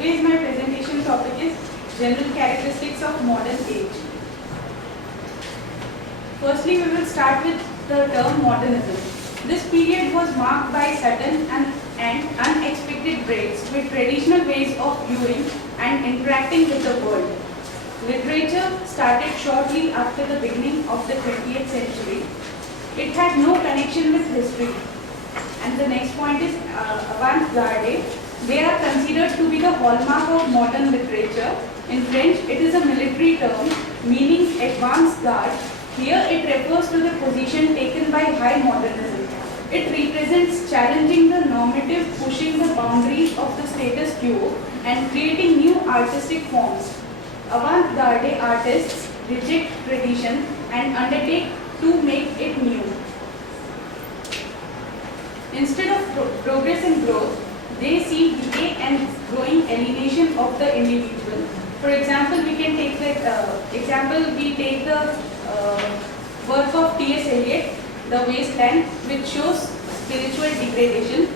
today's my presentation topic is general characteristics of modern age. Firstly, we will start with the term modernism. This period was marked by sudden and unexpected breaks with traditional ways of viewing and interacting with the world. Literature started shortly after the beginning of the 20th century. It had no connection with history. And the next point is avant-garde. They are considered to be the hallmark of modern literature. In French, it is a military term meaning advanced guard. Here it refers to the position taken by high modernism. It represents challenging the normative, pushing the boundaries of the status quo and creating new artistic forms. Avant-garde artists reject tradition and undertake to make it new. Instead of progress and growth, they see decay and growing alienation of the individual. For example, we can take the work of T.S. Eliot, The Wasteland, which shows spiritual degradation.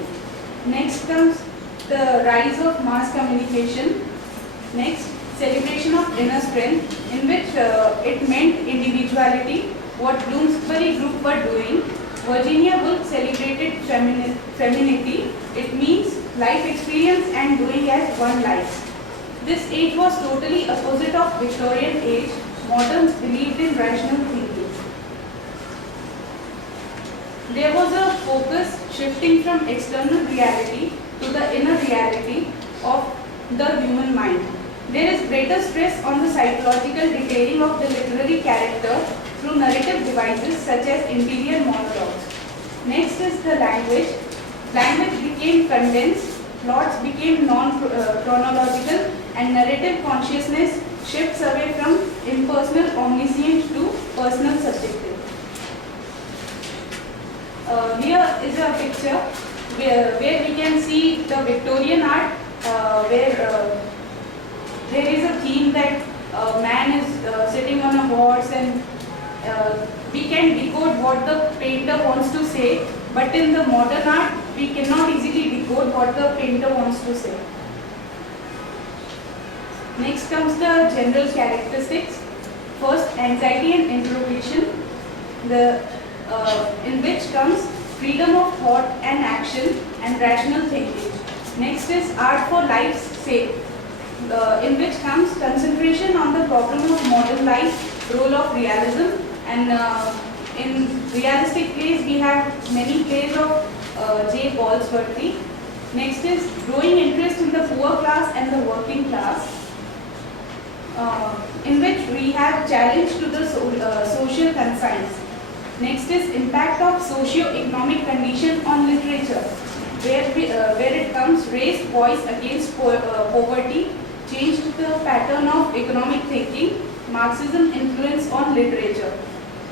Next comes the rise of mass communication. Next, celebration of inner strength, in which it meant individuality, what Bloomsbury group were doing. Virginia Woolf celebrated femininity. It means life experience and doing as one likes. This age was totally opposite of Victorian age. Moderns believed in rational thinking. There was a focus shifting from external reality to the inner reality of the human mind. There is greater stress on the psychological detailing of the literary character through narrative devices such as interior monologues. Next is the language. Language became condensed, plots became non-chronological, and narrative consciousness shifts away from impersonal omniscient to personal subjective. Here is a picture where we can see the Victorian art where there is a theme that a man is sitting on a horse, and we can decode what the painter wants to say, but in the modern art we cannot easily decode what the painter wants to say. Next comes the general characteristics. First, anxiety and interrogation, in which comes freedom of thought and action and rational thinking. Next is art for life's sake, in which comes concentration on the problem of modern life, role of realism, and in realistic plays we have many plays of J. Galsworthy. Next is growing interest in the poor class and the working class, in which we have challenge to the social conscience. Next is impact of socio-economic condition on literature, where it comes raised voice against poverty, changed the pattern of economic thinking, Marxism influence on literature.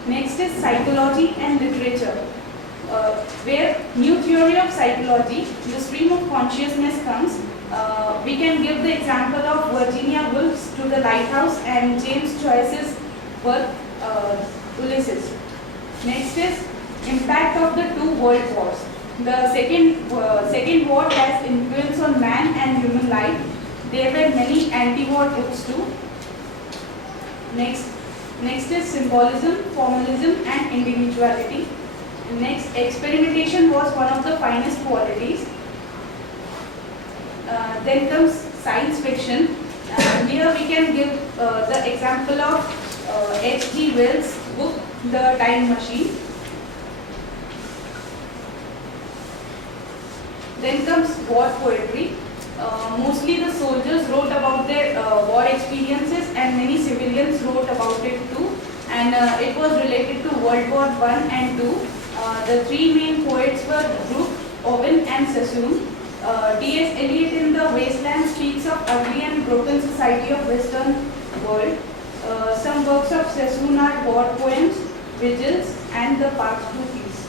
Next is psychology and literature, where new theory of psychology, the stream of consciousness comes. We can give the example of Virginia Woolf's To the Lighthouse and James Joyce's work Ulysses. Next is impact of the two world wars. The second war has influence on man and human life. There were many anti-war books too. Next is symbolism, formalism and individuality. Next, experimentation was one of the finest qualities. Then comes science fiction. Here we can give the example of H.G. Wells' book, The Time Machine. Then comes war poetry. Mostly the soldiers wrote about their war experiences, and many civilians wrote about it too. And it was related to World War I and II. The three main poets were Brooke, Owen and Sassoon. T.S. Eliot in The Wasteland speaks of ugly and broken society of Western world. Some works of Sassoon are war poems, vigils and the path to peace.